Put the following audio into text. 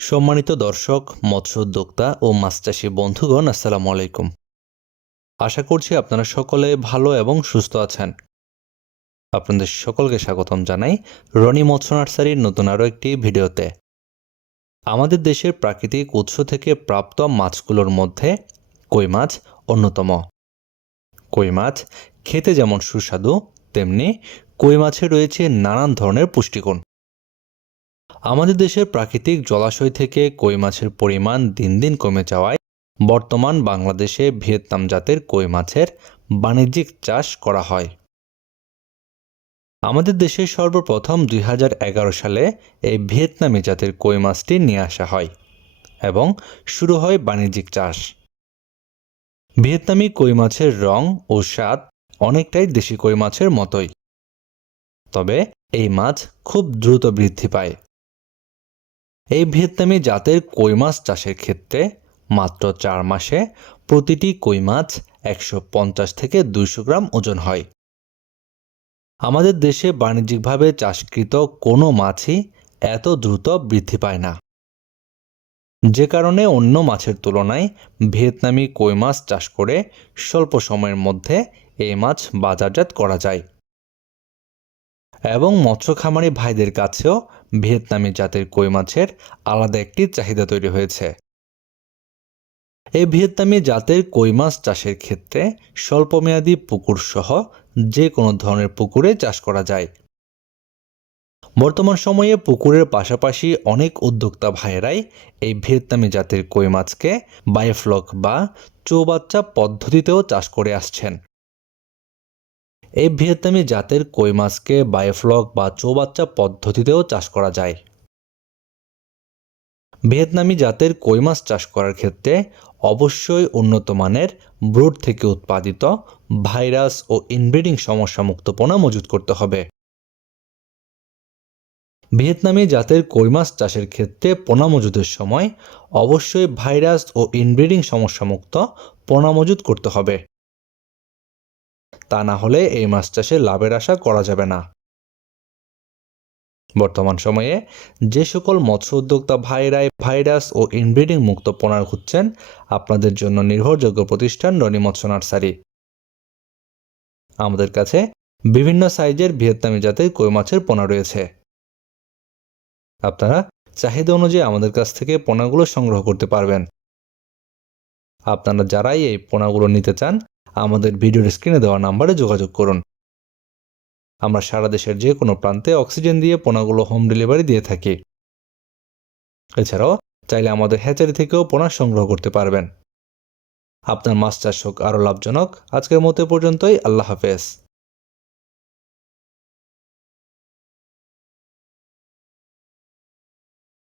সম্মানিত দর্শক মৎস্য উদ্যোক্তা ও মাছ চাষী বন্ধুগণ, আসসালামু আলাইকুম। আশা করছি আপনারা সকলে ভালো এবং সুস্থ আছেন। আপনাদের সকলকে স্বাগতম জানাই রনি মৎস্য নার্সারির নতুন আরও একটি ভিডিওতে। আমাদের দেশের প্রাকৃতিক উৎস থেকে প্রাপ্ত মাছগুলোর মধ্যে কই মাছ অন্যতম। কই মাছ খেতে যেমন সুস্বাদু, তেমনি কই মাছে রয়েছে নানান ধরনের পুষ্টিগুণ। আমাদের দেশের প্রাকৃতিক জলাশয় থেকে কই মাছের পরিমাণ দিন দিন কমে যাওয়ায় বর্তমান বাংলাদেশে ভিয়েতনাম জাতের কই মাছের বাণিজ্যিক চাষ করা হয়। আমাদের দেশে সর্বপ্রথম দুই হাজার এগারো সালে এই ভিয়েতনামি জাতের কই মাছটি নিয়ে আসা হয় এবং শুরু হয় বাণিজ্যিক চাষ। ভিয়েতনামি কই মাছের রং ও স্বাদ অনেকটাই দেশি কই মাছের মতোই। তবে এই মাছ খুব দ্রুত বৃদ্ধি পায়। এই ভিয়েতনামি জাতের কই মাছ চাষের ক্ষেত্রে মাত্র চার মাসে প্রতিটি কই মাছ একশো পঞ্চাশ থেকে দুইশো গ্রাম ওজন হয়। আমাদের দেশে বাণিজ্যিকভাবে চাষকৃত কোনো মাছই এত দ্রুত বৃদ্ধি পায় না। যে কারণে অন্য মাছের তুলনায় ভিয়েতনামি কই মাছ চাষ করে স্বল্প সময়ের মধ্যে এই মাছ বাজারজাত করা যায়। এবং মৎস্য খামারি ভাইদের কাছেও ভিয়েতনামি জাতের কই মাছের আলাদা একটি চাহিদা তৈরি হয়েছে। এই ভিয়েতনামি জাতের কই মাছ চাষের ক্ষেত্রে স্বল্পমেয়াদী পুকুর সহ যে কোনো ধরনের পুকুরে চাষ করা যায়। বর্তমান সময়ে পুকুরের পাশাপাশি অনেক উদ্যোক্তা ভাইয়েরাই এই ভিয়েতনামি জাতের কই মাছকে বায়োফ্লক বা চৌবাচ্চা পদ্ধতিতেও চাষ করে আসছেন। এই ভিয়েতনামি জাতের কই মাছকে বায়োফ্লক বা চৌবাচ্চা পদ্ধতিতেও চাষ করা যায়। ভিয়েতনামি জাতের কই মাছ চাষ করার ক্ষেত্রে অবশ্যই উন্নত মানের ব্রুড থেকে উৎপাদিত ভাইরাস ও ইনব্রিডিং সমস্যা মুক্ত পোনা মজুত করতে হবে। ভিয়েতনামি জাতের কই মাছ চাষের ক্ষেত্রে পোনা মজুদের সময় অবশ্যই ভাইরাস ও ইনব্রিডিং সমস্যামুক্ত পোনা মজুত করতে হবে। তা না হলে এই মাছ চাষে লাভের আশা করা যাবে না। বর্তমান সময়ে যে সকল মৎস্য উদ্যোক্তা ভাইরাই ভাইরাস ও ইনব্রিডিং মুক্ত পোনা খুঁজছেন, আপনাদের জন্য নির্ভরযোগ্য প্রতিষ্ঠান রনি মৎস্য নার্সারি। আমাদের কাছে বিভিন্ন সাইজের ভিয়েতনামি জাতের কই মাছের পোনা রয়েছে। আপনারা চাহিদা অনুযায়ী আমাদের কাছ থেকে পোনাগুলো সংগ্রহ করতে পারবেন। আপনারা যারাই এই পোনাগুলো নিতে চান আমাদের ভিডিওর স্ক্রিনে দেওয়া নাম্বারে যোগাযোগ করুন। আমরা সারা দেশের যে কোনো প্রান্তে অক্সিজেন দিয়ে পোনাগুলো হোম ডেলিভারি দিয়ে থাকি। এছাড়াও চাইলে আমাদের হ্যাচারি থেকেও পোনা সংগ্রহ করতে পারবেন। আপনার মাছ চাষ হোক আরও লাভজনক। আজকের মতো পর্যন্তই। আল্লাহ হাফেজ।